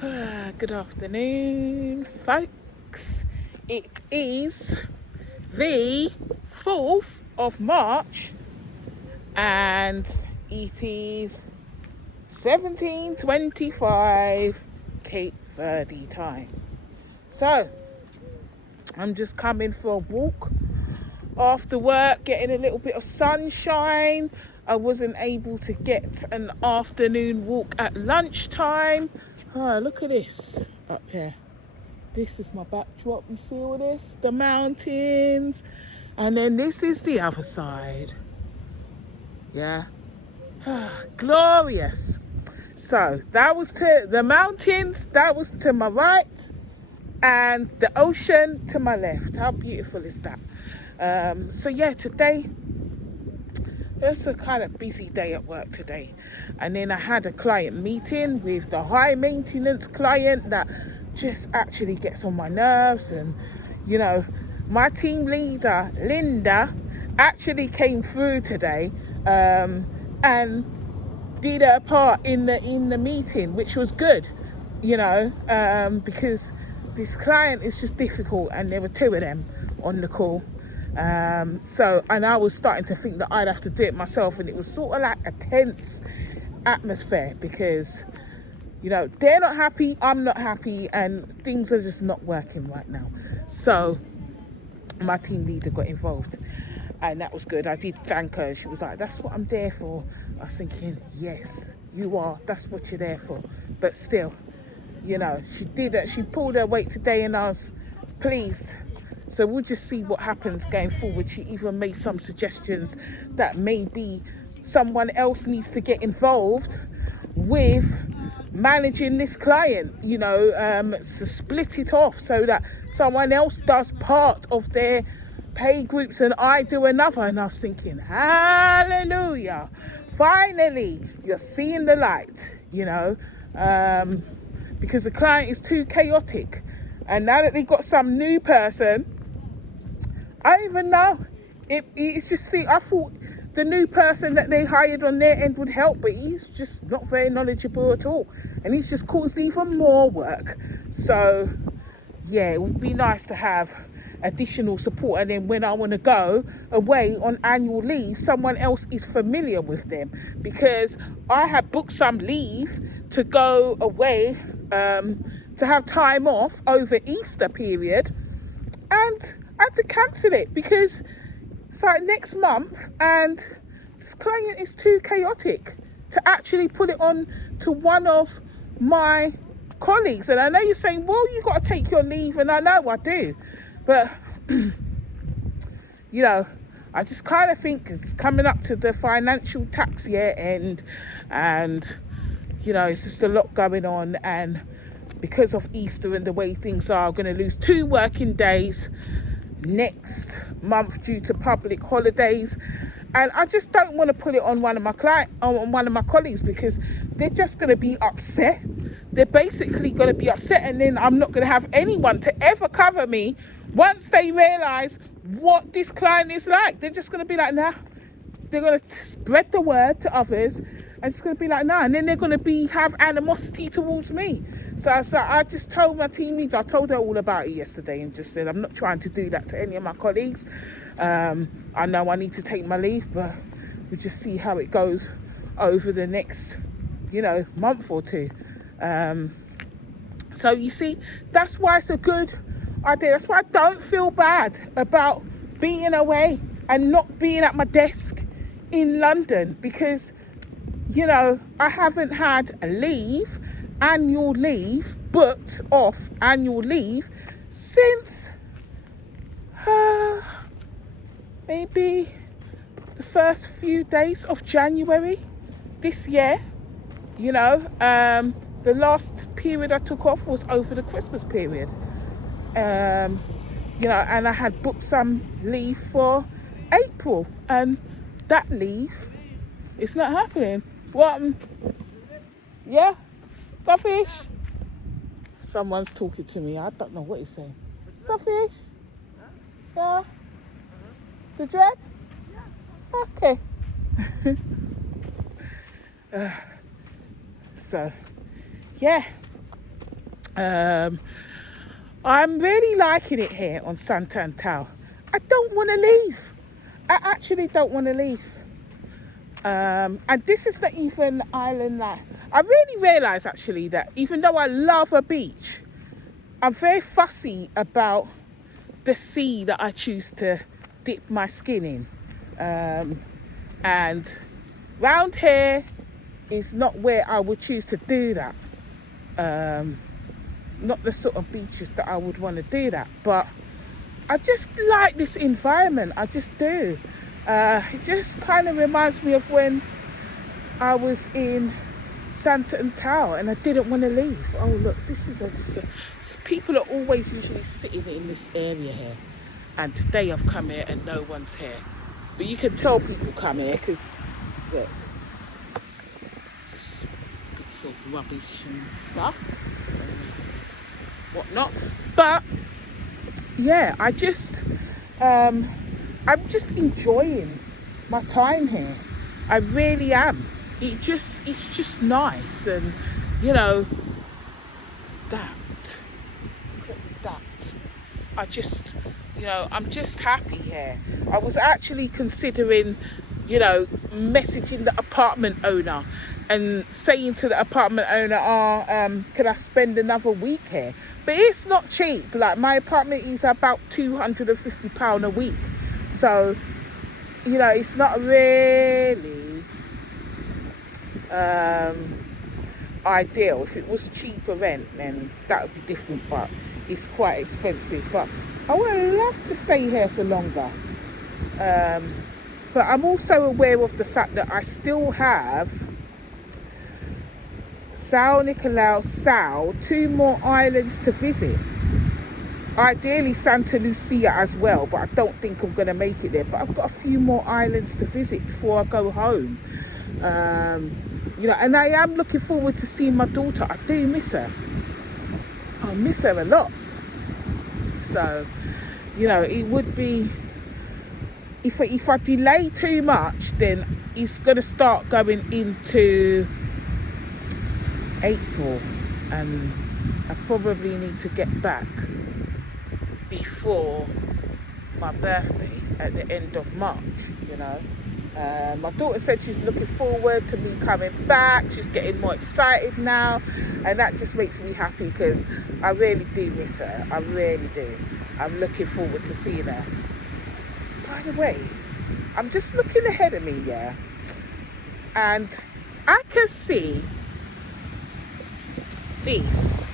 Good afternoon, folks. It is the 4th of March and it is 17:25 Cape Verde time. So, I'm just coming for a walk after work, getting a little bit of sunshine. I wasn't able to get an afternoon walk at lunchtime. Oh, look at this up here. This is my backdrop. You see all this? The mountains. And then this is the other side. Yeah. Glorious. So that was to the mountains. That was to my right. And the ocean to my left. How beautiful is that? So yeah, today it's a kind of busy day at work today. And then I had a client meeting with the high maintenance client that just actually gets on my nerves. And you know, my team leader Linda actually came through today and did her part in the meeting, which was good, you know, because this client is just difficult, and there were two of them on the call. So, and I was starting to think that I'd have to do it myself, and it was sort of like a tense atmosphere because, you know, they're not happy, I'm not happy, and things are just not working right now. So my team leader got involved, and that was good. I did thank her. She was like, that's what I'm there for. I was thinking, yes, you are. That's what you're there for. But still, you know, she did it. She pulled her weight today, and I was pleased. So we'll just see what happens going forward. She even made some suggestions that maybe someone else needs to get involved with managing this client, you know, to split it off so that someone else does part of their pay groups and I do another. And I was thinking, hallelujah, finally you're seeing the light, you know, because the client is too chaotic. And now that they've got some new person, I don't even know. It's just, see, I thought the new person that they hired on their end would help, but he's just not very knowledgeable at all. And he's just caused even more work. So, yeah, it would be nice to have additional support. And then when I want to go away on annual leave, someone else is familiar with them. Because I had booked some leave to go away, to have time off over Easter period. And I had to cancel it because it's like next month, and this client is too chaotic to actually put it on to one of my colleagues. And I know you're saying, well, you got to take your leave, and I know I do, but you know, I just kind of think it's coming up to the financial tax year end, and you know, it's just a lot going on. And because of Easter and the way things are, I'm going to lose 2 working days next month due to public holidays, and I just don't want to put it on one of my colleagues, because they're just going to be upset. They're basically going to be upset, and then I'm not going to have anyone to ever cover me once they realize what this client is like. They're just going to be like, nah. They're going to spread the word to others, and it's going to be like, nah. And then they're going to have animosity towards me. So I just told my team leader, I told her all about it yesterday, and just said, I'm not trying to do that to any of my colleagues. I know I need to take my leave, but we'll just see how it goes over the next, you know, month or two. So you see, that's why it's a good idea. That's why I don't feel bad about being away and not being at my desk in London, because, you know, I haven't had annual leave, booked off annual leave since maybe the first few days of January this year. You know, the last period I took off was over the Christmas period. You know, and I had booked some leave for April, and that leave, it's not happening. What? Yeah? Starfish? Someone's talking to me. I don't know what he's saying. Starfish? Yeah? The dread? Okay. So, yeah. Um, I'm really liking it here on Santantal. I don't want to leave. I actually don't want to leave. And this is not even island life. I really realise actually that even though I love a beach, I'm very fussy about the sea that I choose to dip my skin in. And round here is not where I would choose to do that. Not the sort of beaches that I would want to do that. But I just like this environment. I just do. It just kind of reminds me of when I was in Santantal and I didn't want to leave. Oh look, this is people are always usually sitting in this area here, and today I've come here and no one's here. But you can tell people come here because look, just bits of rubbish and stuff, whatnot. But yeah, I'm just enjoying my time here. I really am. It's just nice, and you know that. I'm just happy here. I was actually considering, messaging the apartment owner and saying to the apartment owner, can I spend another week here? But it's not cheap. Like, my apartment is about £250 a week. So, it's not really ideal. If it was cheaper rent, then that would be different, but it's quite expensive. But I would love to stay here for longer. But I'm also aware of the fact that I still have São Nicolau, Sal, 2 more islands to visit. Ideally Santa Lucia as well, but I don't think I'm going to make it there. But I've got a few more islands to visit before I go home. And I am looking forward to seeing my daughter. I do miss her. I miss her a lot. So, it would be, if I delay too much, then it's going to start going into April, and I probably need to get back before my birthday at the end of March. My daughter said she's looking forward to me coming back. She's getting more excited now, and that just makes me happy because I really do miss her. I really do. I'm looking forward to seeing her. By the way, I'm just looking ahead of me, yeah, and I can see this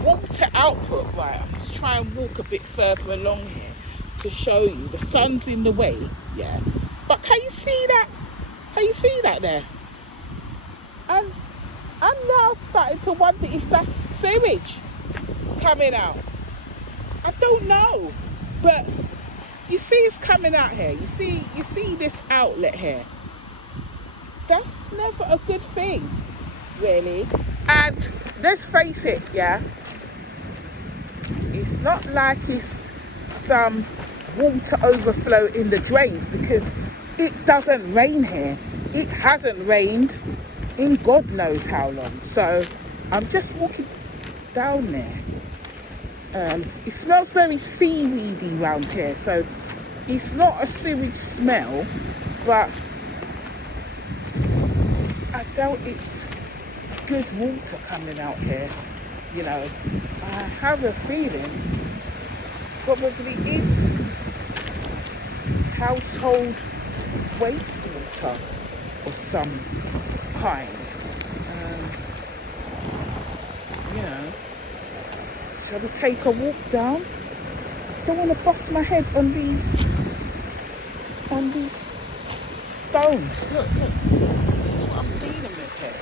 water output. Right, I'm just trying to walk a bit further along here to show you. The sun's in the way, yeah, but can you see that? Can you see that there? And I'm now starting to wonder if that's sewage coming out. I don't know, but you see it's coming out here. You see this outlet here. That's never a good thing, really. And let's face it, yeah, it's not like it's some water overflow in the drains, because it doesn't rain here. It hasn't rained in God knows how long. So I'm just walking down there. It smells very seaweedy around here, so it's not a sewage smell, but I doubt it's good water coming out here. I have a feeling probably is household wastewater of some kind. Shall we take a walk down? I don't want to bust my head on these stones. Look. This is what I'm dealing with here.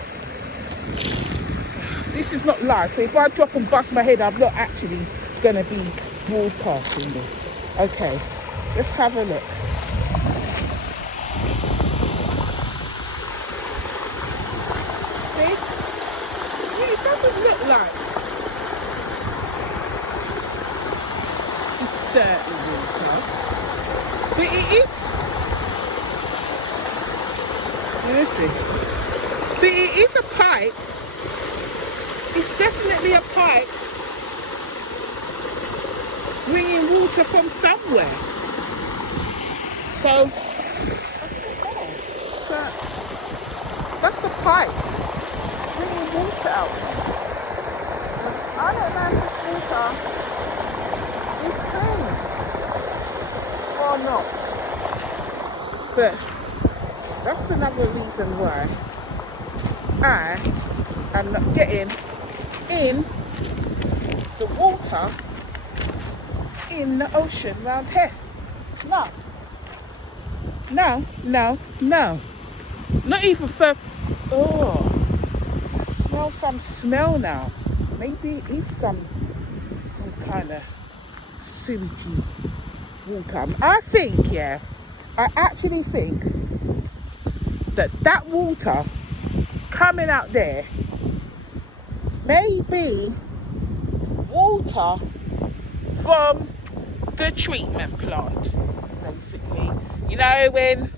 This is not live, so if I drop and bust my head, I'm not actually going to be broadcasting this. Okay, let's have a look. See? Yeah, it doesn't look like dirty water, but it is. Let me see. But it is a pipe. It's definitely definitely a pipe bringing water from somewhere. So, that's a pipe bringing water out. I don't know if this water is clean or not. But that's another reason why I am not getting in the water in the ocean round here. No. Not even for, smell some smell now. Maybe it is some kind of sewagey water. I actually think that water coming out there may be water from the treatment plant, basically. You know, when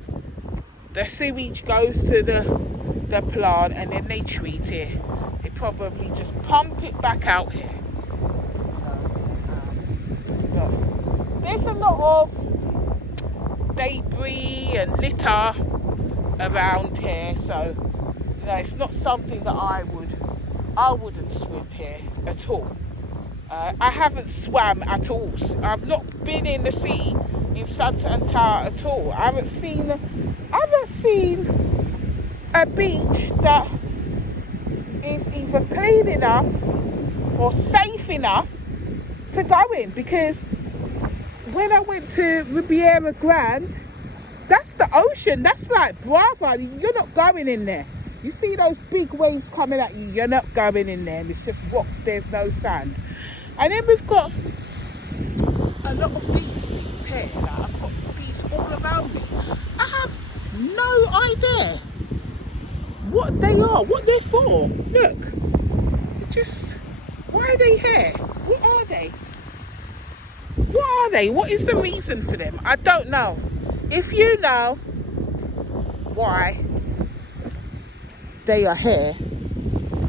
the sewage goes to the plant and then they treat it, they probably just pump it back out here. But there's a lot of debris and litter around here, so it's not something that I wouldn't swim here at all. I haven't swam at all. I've not been in the sea in Santa Antara at all. I haven't seen a beach that is either clean enough or safe enough to go in, because when I went to Riviera Grande, that's the ocean. That's like Brava. You're not going in there. You see those big waves coming at you, you're not going in there. It's just rocks, there's no sand. And then we've got a lot of these things here. I've got these all around me. I have no idea what they are, what they're for. Look, why are they here? What are they? What is the reason for them? I don't know. If you know why they are here,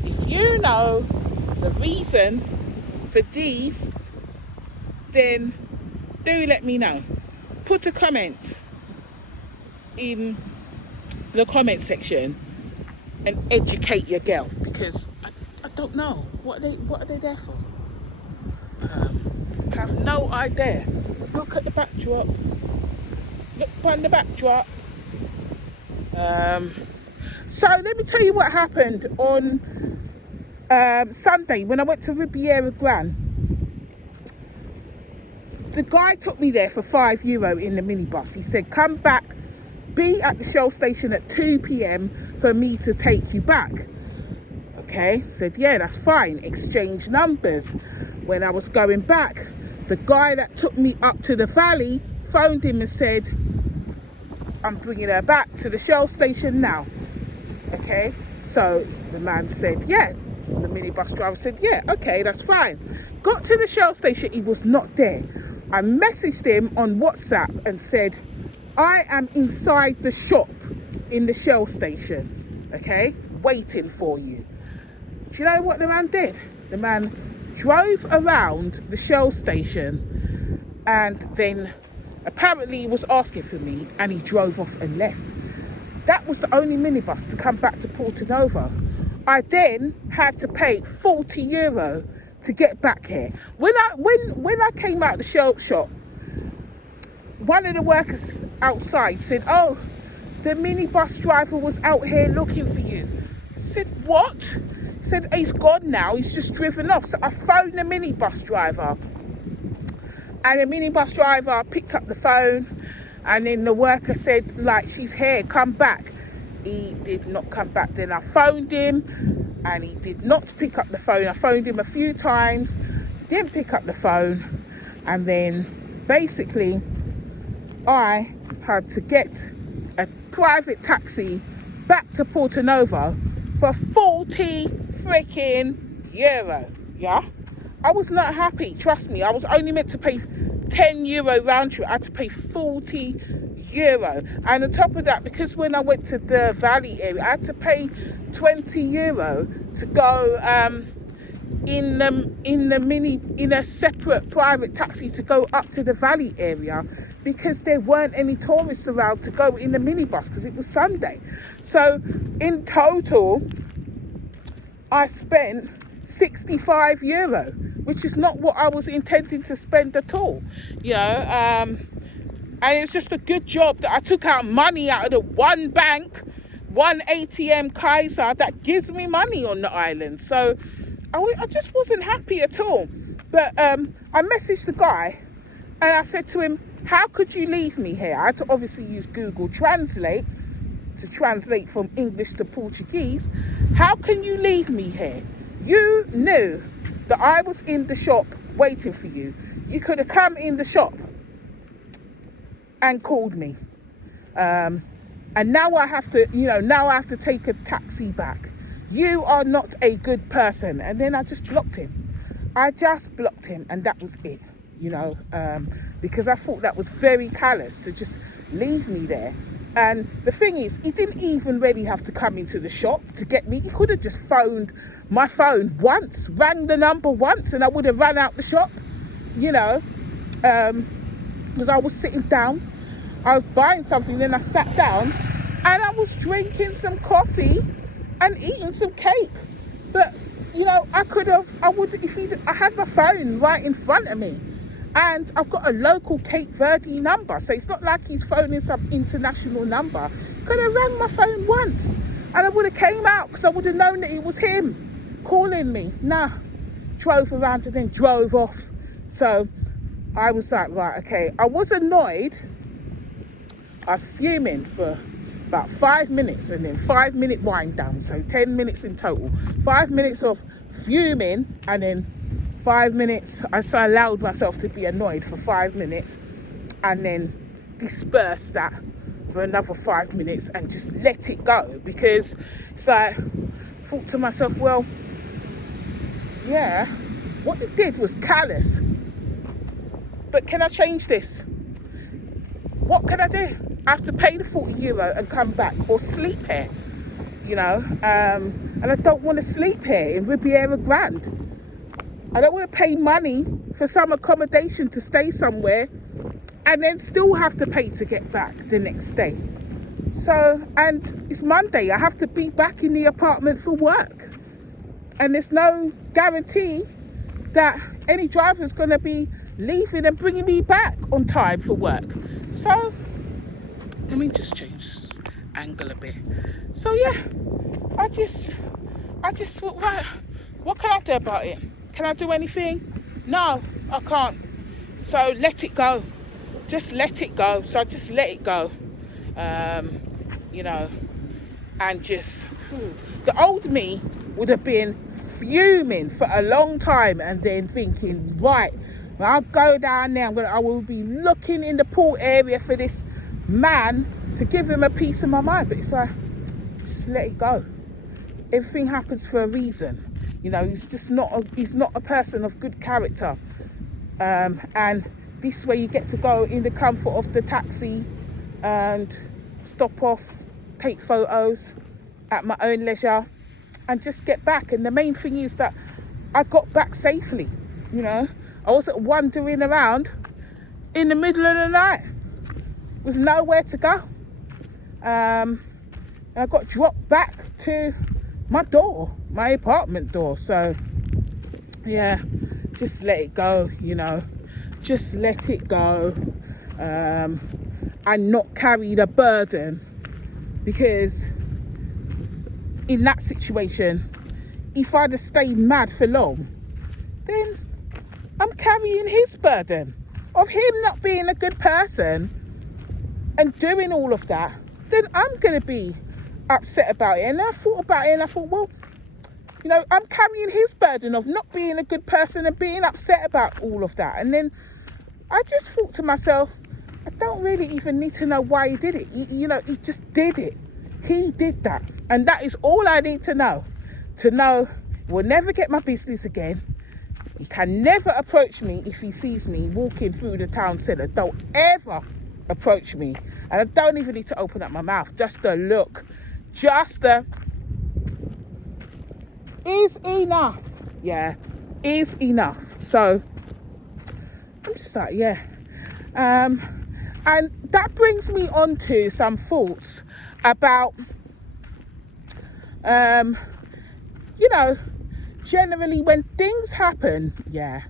if you know the reason for these, then do let me know. Put a comment in the comment section and educate your girl, because I don't know what are they there for. I have no idea. Look at the backdrop. Look on the backdrop. So let me tell you what happened on Sunday when I went to Riviera Grande. The guy took me there for €5 in the minibus. He said, come back, be at the Shell station at 2 p.m. for me to take you back. Okay, said, yeah, that's fine. Exchange numbers. When I was going back, the guy that took me up to the valley phoned him and said, I'm bringing her back to the Shell station now. Okay, so the man said, yeah. The minibus driver said, yeah, okay, that's fine. Got to the Shell station, he was not there. I messaged him on WhatsApp and said, I am inside the shop in the Shell station, okay, waiting for you. Do you know what the man did? The man drove around the Shell station and then apparently was asking for me, and he drove off and left. That was the only minibus to come back to Porto Novo. I then had to pay €40 to get back here. When I came out of the Shell shop, one of the workers outside said, oh, the minibus driver was out here looking for you. I said, what? He said, he's gone now, he's just driven off. So I phoned the minibus driver, and the minibus driver picked up the phone, and then the worker said, like, she's here, come back. He did not come back. Then I phoned him and he did not pick up the phone. I phoned him a few times, didn't pick up the phone, and then basically I had to get a private taxi back to Porto Novo for €40 freaking. Yeah, I was not happy, trust me. I was only meant to pay €10 round trip. I had to pay €40. And on top of that, because when I went to the valley area, I had to pay €20 to go in a separate private taxi to go up to the valley area, because there weren't any tourists around to go in the minibus because it was Sunday. So in total, I spent €65, which is not what I was intending to spend at all, and it's just a good job that I took out money out of the one bank, one ATM Kaiser that gives me money on the island. So I just wasn't happy at all. But I messaged the guy and I said to him, how could you leave me here? I had to obviously use Google Translate to translate from English to Portuguese. How can you leave me here? You knew that I was in the shop waiting for you. You could have come in the shop and called me. And now I have to take a taxi back. You are not a good person. And then I just blocked him. And that was it, because I thought that was very callous to just leave me there. And the thing is, he didn't even really have to come into the shop to get me. He could have just phoned my phone once, rang the number once, and I would have run out the shop, because I was sitting down. I was buying something, then I sat down and I was drinking some coffee and eating some cake. But, I had my phone right in front of me. And I've got a local Cape Verde number, so it's not like he's phoning some international number. Could have rang my phone once and I would have came out, because I would have known that it was him calling me. Nah, drove around and then drove off. So I was like, right, okay. I was annoyed. I was fuming for about 5 minutes, and then 5-minute wind down, so 10 minutes in total. 5 minutes of fuming, and then 5 minutes, I allowed myself to be annoyed for 5 minutes, and then disperse that for another 5 minutes and just let it go. Because it's like, I thought to myself, well, yeah, what it did was callous, but can I change this? What can I do? I have to pay the €40 and come back, or sleep here, and I don't want to sleep here in Riviera Grande. I don't want to pay money for some accommodation to stay somewhere and then still have to pay to get back the next day. So, and it's Monday, I have to be back in the apartment for work. And there's no guarantee that any driver's going to be leaving and bringing me back on time for work. So, let me just change this angle a bit. So yeah, I just thought, right, what can I do about it? Can I do anything? No, I can't. So let it go. Just let it go. So I just let it go. And just, the old me would have been fuming for a long time, and then thinking, right, when I go down there, I will be looking in the pool area for this man to give him a piece of my mind. But it's like, just let it go. Everything happens for a reason. He's not a person of good character. And this way you get to go in the comfort of the taxi and stop off, take photos at my own leisure, and just get back. And the main thing is that I got back safely. I wasn't wandering around in the middle of the night with nowhere to go. I got dropped back to my apartment door. So yeah, just let it go, just let it go, and not carry the burden. Because in that situation, if I'd have stayed mad for long, then I'm carrying his burden of him not being a good person and doing all of that. Then I'm going to be upset about it. And I thought about it and I thought, well, I'm carrying his burden of not being a good person and being upset about all of that. And then I just thought to myself, I don't really even need to know why he did it. He just did it. He did that. And that is all I need to know. To know he will never get my business again. He can never approach me if he sees me walking through the town centre. Don't ever approach me. And I don't even need to open up my mouth. Just a look. Just a is enough. Yeah. is enough. So I'm just like, yeah. And that brings me on to some thoughts about, you know, generally when things happen, yeah,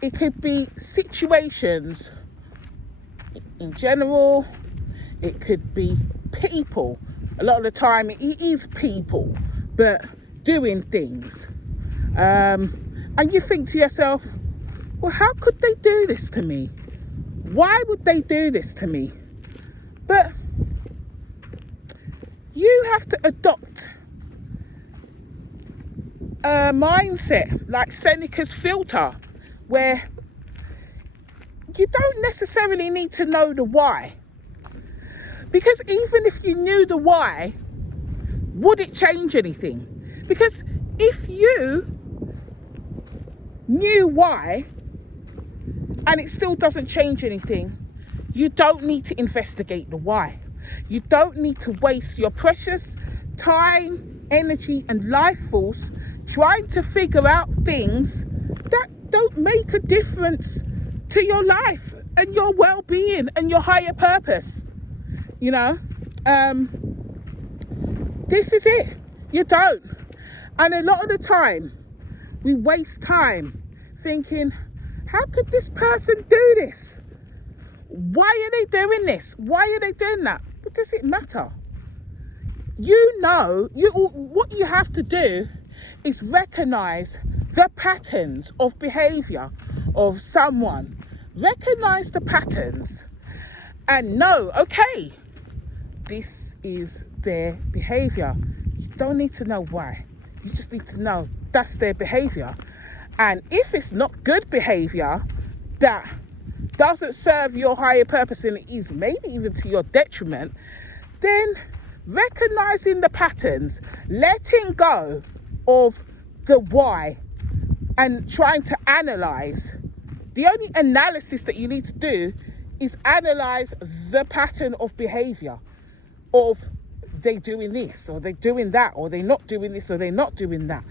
it could be situations in general, it could be people. A lot of the time it is people, but doing things. And you think to yourself, well, how could they do this to me? Why would they do this to me? But you have to adopt a mindset like Seneca's filter, where you don't necessarily need to know the why. Because even if you knew the why, would it change anything? Because if you knew why and it still doesn't change anything, you don't need to investigate the why. You don't need to waste your precious time, energy and life force trying to figure out things that don't make a difference to your life and your well-being and your higher purpose. You know, this is it. You don't. And a lot of the time we waste time thinking, how could this person do this? Why are they doing this? Why are they doing that? But does it matter? You know, what you have to do is recognize the patterns of behavior of someone. Recognize the patterns and know, okay, this is their behavior. You don't need to know why. You just need to know that's their behavior. And if it's not good behavior that doesn't serve your higher purpose and it is maybe even to your detriment, then recognizing the patterns, letting go of the why and trying to analyze. The only analysis that you need to do is analyze the pattern of behavior of they doing this or they doing that or they not doing this or they not doing that.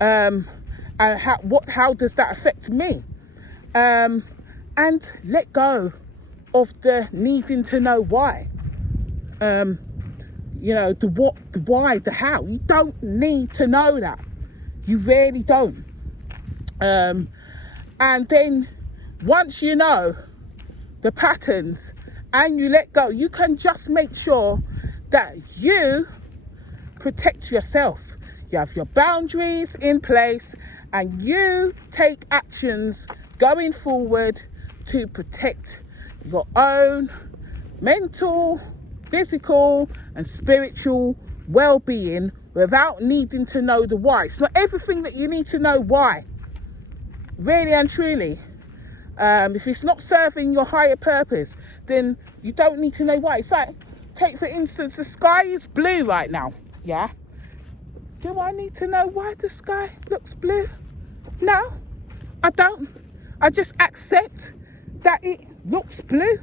And how does that affect me? And let go of the needing to know why. You know, the what, the why, the how. You don't need to know that. You really don't. And then once you know the patterns and you let go, you can just make sure that you protect yourself. You have your boundaries in place and you take actions going forward to protect your own mental, physical and spiritual well-being without needing to know the why. It's not everything that you need to know why, really and truly. If it's not serving your higher purpose, then you don't need to know why. It's like, take for instance, the sky is blue right now, yeah? Do I need to know why the sky looks blue? No, I don't. I just accept that it looks blue.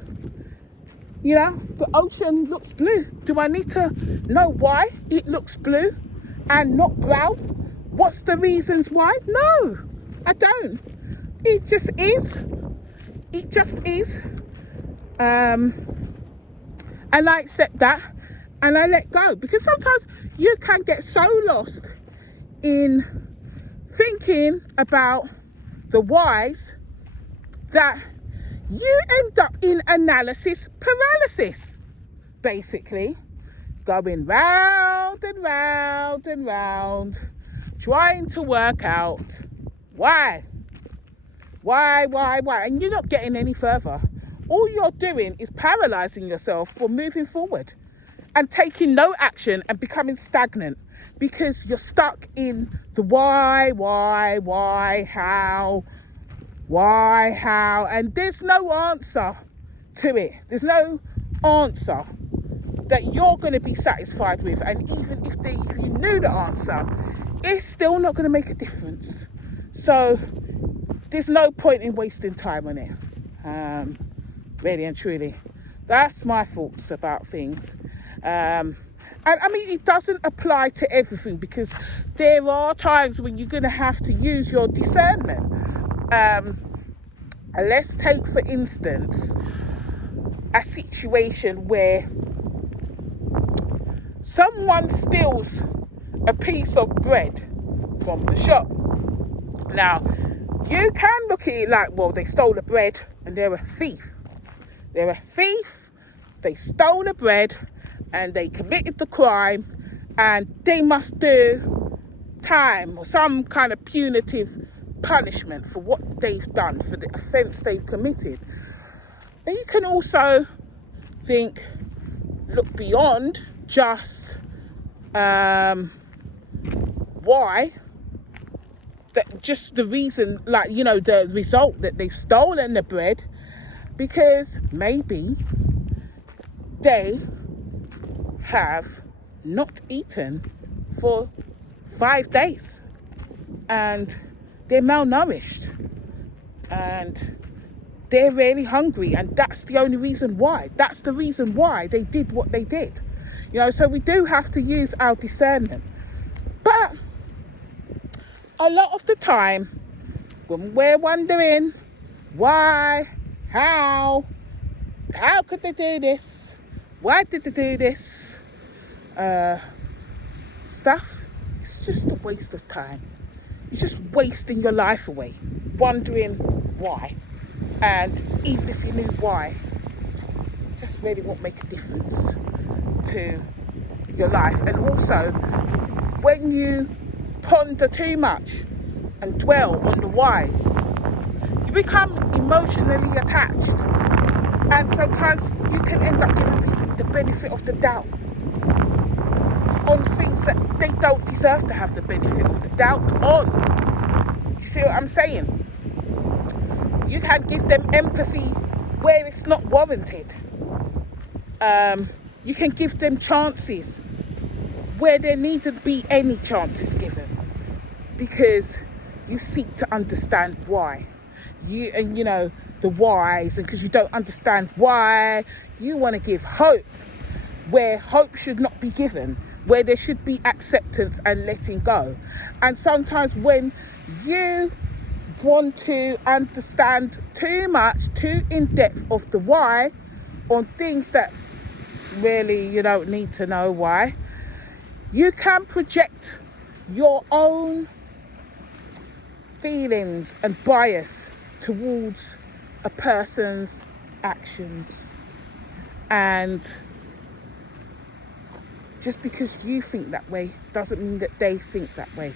You know, the ocean looks blue. Do I need to know why it looks blue and not brown? What's the reasons why? No, I don't. It just is. It just is. And I accept that and I let go, because sometimes you can get so lost in thinking about the whys that you end up in analysis paralysis, basically going round and round and round, trying to work out why, and you're not getting any further. All you're doing is paralyzing yourself from moving forward and taking no action and becoming stagnant, because you're stuck in the why, how, and there's no answer to it. There's no answer that you're going to be satisfied with, and even if you knew the answer, it's still not going to make a difference. So there's no point in wasting time on it, really and truly. That's my thoughts about things. And I mean, it doesn't apply to everything, because there are times when you're going to have to use your discernment. And let's take, for instance, a situation where someone steals a piece of bread from the shop. Now, you can look at it like, well, they stole the bread and they're a thief. They're a thief, they stole the bread and they committed the crime, and they must do time or some kind of punitive punishment for what they've done, for the offence they've committed. And you can also look beyond just why, that just the reason, like, you know, the result that they've stolen the bread, because maybe they have not eaten for 5 days and they're malnourished and they're really hungry, and that's the only reason why. That's the reason why they did what they did. You know, so we do have to use our discernment. But a lot of the time, when we're wondering why, how could they do this? Why did they do this? Stuff, it's just a waste of time. You're just wasting your life away, wondering why. And even if you knew why, it just really won't make a difference to your life. And also, when you ponder too much and dwell on the whys, you become emotionally attached, and sometimes you can end up giving people the benefit of the doubt on things that they don't deserve to have the benefit of the doubt on. You see what I'm saying? You can give them empathy where it's not warranted. You can give them chances where there needn't be any chances given, because you seek to understand why. You know the whys, and because you don't understand why, you want to give hope where hope should not be given, where there should be acceptance and letting go. And sometimes when you want to understand too much, too in depth of the why on things that really you don't need to know why, you can project your own feelings and bias towards a person's actions. And just because you think that way doesn't mean that they think that way.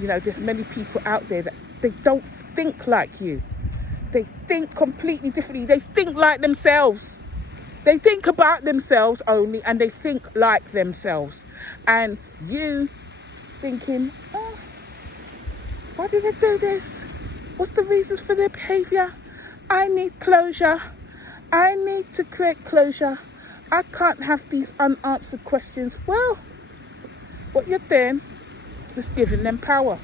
You know, there's many people out there that they don't think like you. They think completely differently. They think like themselves. They think about themselves only, and they think like themselves. And you thinking, oh, why did they do this? What's the reasons for their behaviour? I need closure. I need to create closure. I can't have these unanswered questions. Well, what you're doing is giving them power.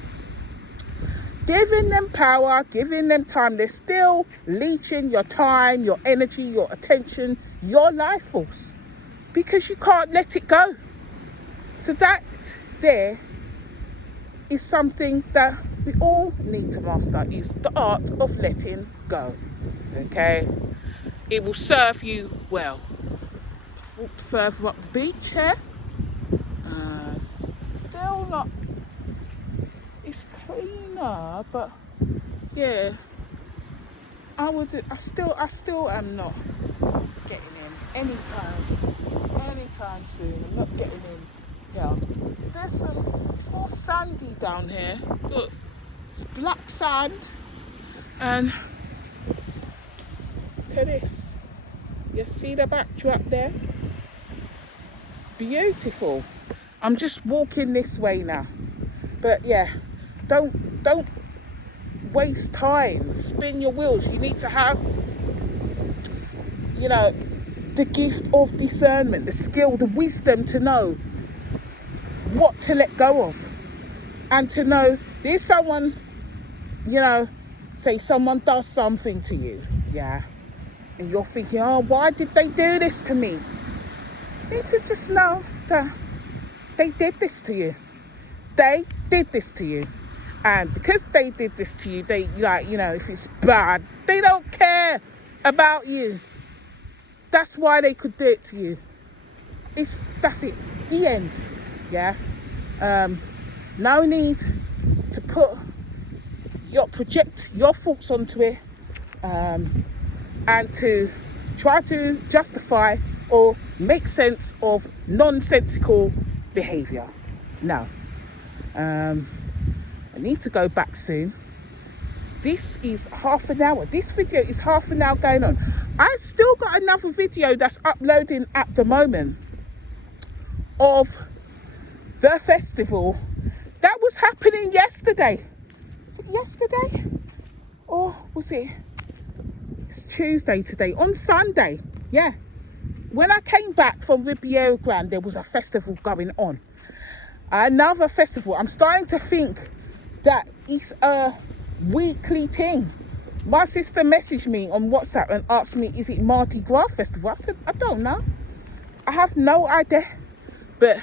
Giving them power, giving them time. They're still leeching your time, your energy, your attention, your life force, because you can't let it go. So that there is something that we all need to master, is the art of letting go. Okay? It will serve you well. I've walked further up the beach here. Still not, it's cleaner, but yeah, I still am not getting in anytime soon. I'm not getting in. Yeah, it's more sandy down here. Look, it's black sand, and look at this. You see the backdrop there? Beautiful. I'm just walking this way now. But yeah, don't waste time. Spin your wheels. You need to have, you know, the gift of discernment, the skill, the wisdom to know what to let go of. And to know, there's someone, you know, say someone does something to you, yeah, and you're thinking, oh, why did they do this to me? You need to just know that they did this to you. They did this to you. And because they did this to you, they, like, you know, if it's bad, they don't care about you. That's why they could do it to you. That's it. The end. Yeah. No need to project your thoughts onto it, and to try to justify or make sense of nonsensical behaviour. No. I need to go back soon. This is half an hour. This video is half an hour going on. I've still got another video that's uploading at the moment of the festival that was happening yesterday. Was it yesterday? Or was it? It's Tuesday today. On Sunday. Yeah. When I came back from Riviera Grand, there was a festival going on. Another festival. I'm starting to think that it's a weekly thing. My sister messaged me on WhatsApp and asked me, is it Mardi Gras festival? I said, I don't know. I have no idea. But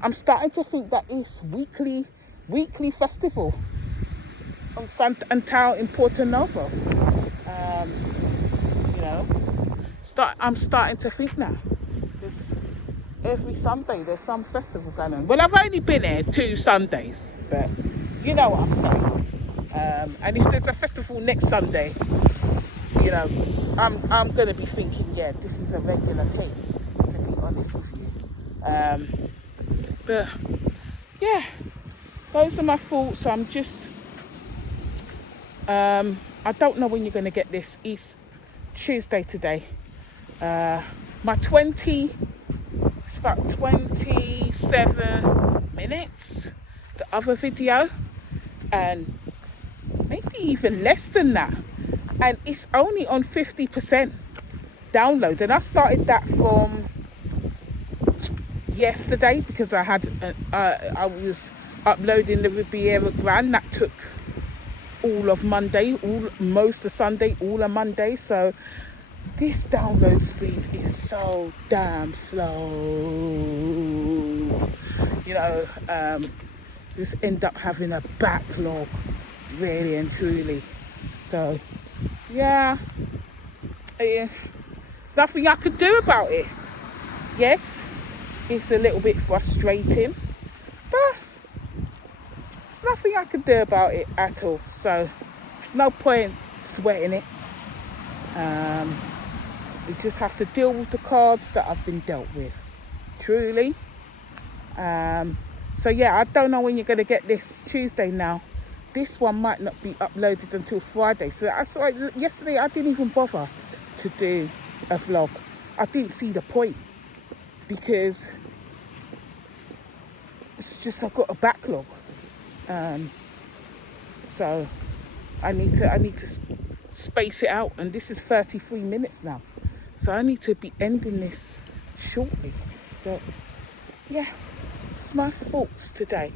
I'm starting to think that it's weekly festival on Santa Antao in Porto Novo. You know, I'm starting to think now. Every Sunday there's some festival going on. Well, I've only been here 2 Sundays, but you know what I'm saying. And if there's a festival next Sunday, you know, I'm gonna be thinking, yeah, this is a regular thing, to be honest with you. But yeah, those are my thoughts. I'm just I don't know when you're gonna get this. It's Tuesday today. It's about 27 minutes, the other video, and maybe even less than that, and it's only on 50% download. And I started that from yesterday because I was uploading the Riviera Grand. That took all of Monday, most of Sunday, all of Monday. So this download speed is so damn slow. You know, just end up having a backlog, really and truly. So yeah, there's nothing I could do about it. Yes, it's a little bit frustrating, but there's nothing I could do about it at all. So there's no point sweating it. We just have to deal with the cards that I've been dealt with, truly. So yeah, I don't know when you're going to get this Tuesday now. This one might not be uploaded until Friday. So yesterday I didn't even bother to do a vlog. I didn't see the point because it's just I've got a backlog. So I need to space it out, and this is 33 minutes now. So I need to be ending this shortly. But yeah, it's my thoughts today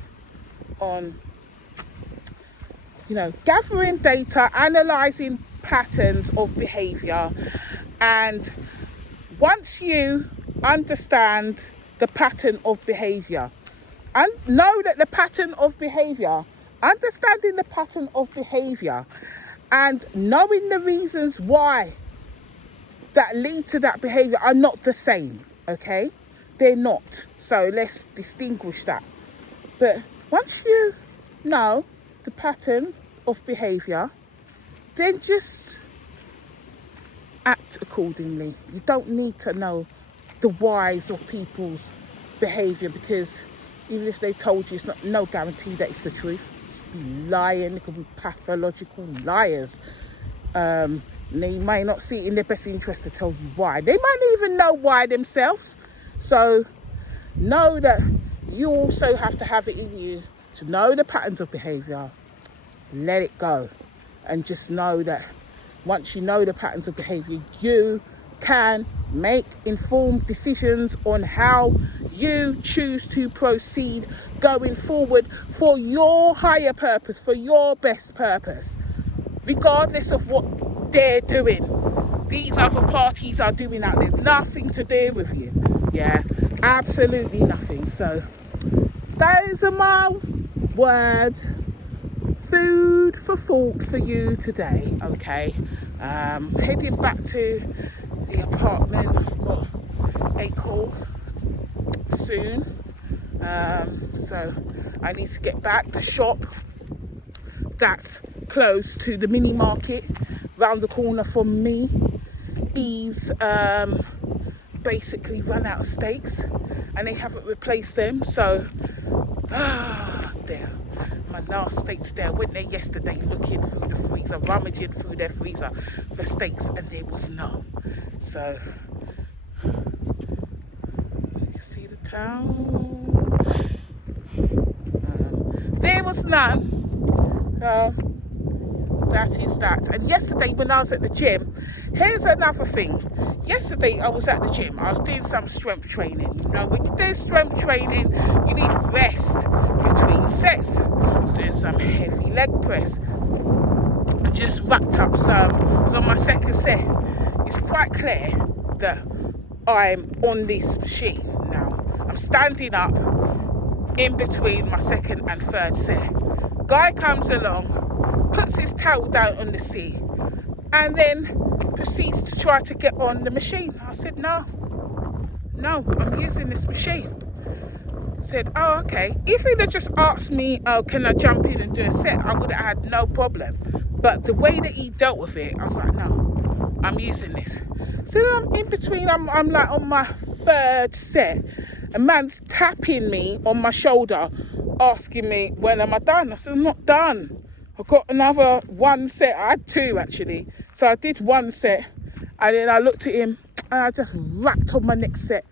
on, you know, gathering data, analysing patterns of behaviour. And once you understand the pattern of behaviour and know that the pattern of behaviour, understanding the pattern of behaviour and knowing the reasons why that lead to that behaviour are not the same, okay? They're not. So let's distinguish that. But once you know the pattern of behaviour, then just act accordingly. You don't need to know the whys of people's behaviour, because even if they told you, it's no guarantee that it's the truth. It's lying. It could be pathological liars. They might not see it in their best interest to tell you why. They might not even know why themselves. So know that you also have to have it in you to know the patterns of behaviour. Let it go. And just know that once you know the patterns of behaviour, you can make informed decisions on how you choose to proceed going forward for your higher purpose, for your best purpose, regardless of what they're doing. These other parties are doing that. There's nothing to do with you. Yeah. absolutely nothing. So those are my words, food for thought for you today. Okay, heading back to the apartment. I've got a call soon, so I need to get back. The shop that's close to the mini market round the corner from me is basically run out of steaks, and they haven't replaced them. So there, my last steaks there. I went there yesterday looking through the freezer, rummaging through their freezer for steaks, and there was none. So you see the town, there was none. That is that. And yesterday when I was at the gym, here's another thing. Yesterday I was at the gym. I was doing some strength training. You know, when you do strength training, you need rest between sets. I was doing some heavy leg press. I just wrapped up some. I was on my second set. It's quite clear that I'm on this machine now. I'm standing up in between my second and third set. Guy comes along, puts his towel down on the seat, and then proceeds to try to get on the machine. I said, no, I'm using this machine. Said, oh, okay. If he'd have just asked me, oh, can I jump in and do a set, I would have had no problem. But the way that he dealt with it, I was like, no, I'm using this. So then I'm in between, I'm like on my third set. A man's tapping me on my shoulder, asking me, when am I done? I said, I'm not done. I've got another one set. I had two actually. So I did one set, and then I looked at him and I just wrapped on my next set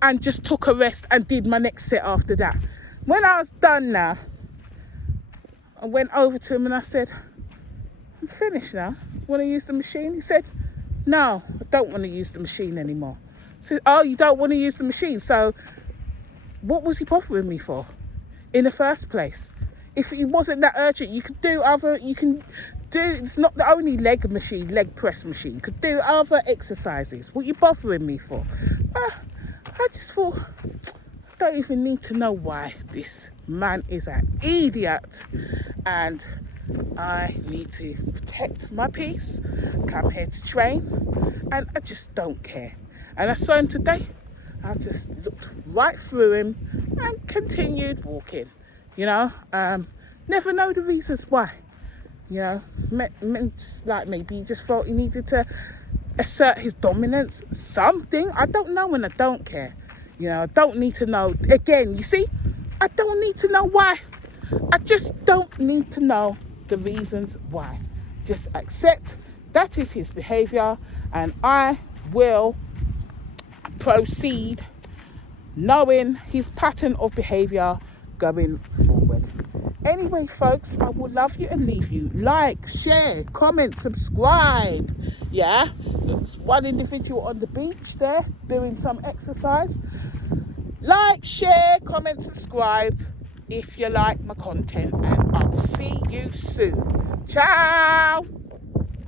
and just took a rest and did my next set after that. When I was done now, I went over to him and I said, I'm finished now. Want to use the machine? He said, no, I don't want to use the machine anymore. I said, oh, you don't want to use the machine? So what was he bothering me for in the first place? If it wasn't that urgent, you could do other, it's not the only leg press machine. You could do other exercises. What are you bothering me for? I just thought, I don't even need to know why this man is an idiot, and I need to protect my peace, come here to train, and I just don't care. And I saw him today. I just looked right through him and continued walking. You know, never know the reasons why. You know, just like maybe he just felt he needed to assert his dominance, something. I don't know, and I don't care. You know, I don't need to know. Again, you see, I don't need to know why. I just don't need to know the reasons why. Just accept that is his behaviour, and I will proceed knowing his pattern of behaviour going forward. Anyway, folks, I will love you and leave you. Like, share, comment, subscribe. Yeah, there's one individual on the beach there doing some exercise. Like, share, comment, subscribe if you like my content, and I will see you soon. Ciao.